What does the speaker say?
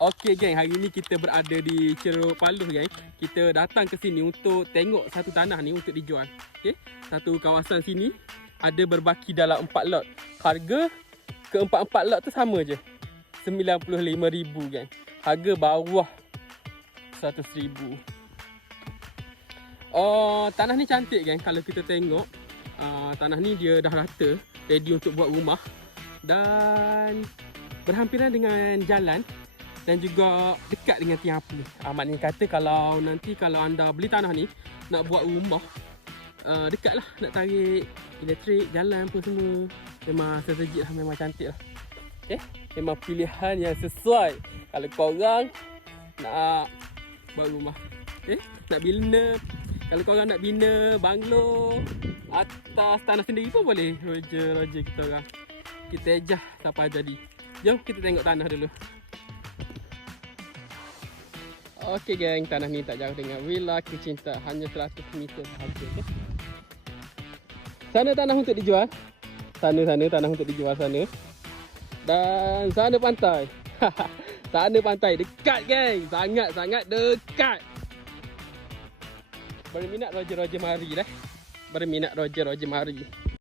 Okey geng, hari ni kita berada di Ceruk Paluh geng. Kita datang ke sini untuk tengok satu tanah ni untuk dijual. Okey, satu kawasan sini ada berbaki dalam 4 lot. Harga keempat-empat lot tu sama je. 95,000 geng. Harga bawah 100,000. Tanah ni cantik geng. Kalau kita tengok tanah ni dia dah rata, ready untuk buat rumah dan berhampiran dengan jalan dan juga dekat dengan tiang api. Maknanya kata kalau nanti kalau anda beli tanah ni nak buat rumah, dekat lah, nak tarik elektrik, jalan pun semua. Memang strategik lah, memang cantik lah. Okay? Memang pilihan yang sesuai kalau korang nak buat rumah. Okay? Nak bina, kalau korang nak bina banglo atas tanah sendiri pun boleh. Roger kita orang. Kita ejah sampai jadi. Jom kita tengok tanah dulu. Okey geng, tanah ni tak jauh dengan Villa Kecinta, hanya 100 meter sahaja. Okay? Sana tanah untuk dijual. Sana tanah untuk dijual sana. Dan sana pantai. Sana pantai dekat geng, sangat-sangat dekat. Berminat Roger mari dah. Berminat Roger mari.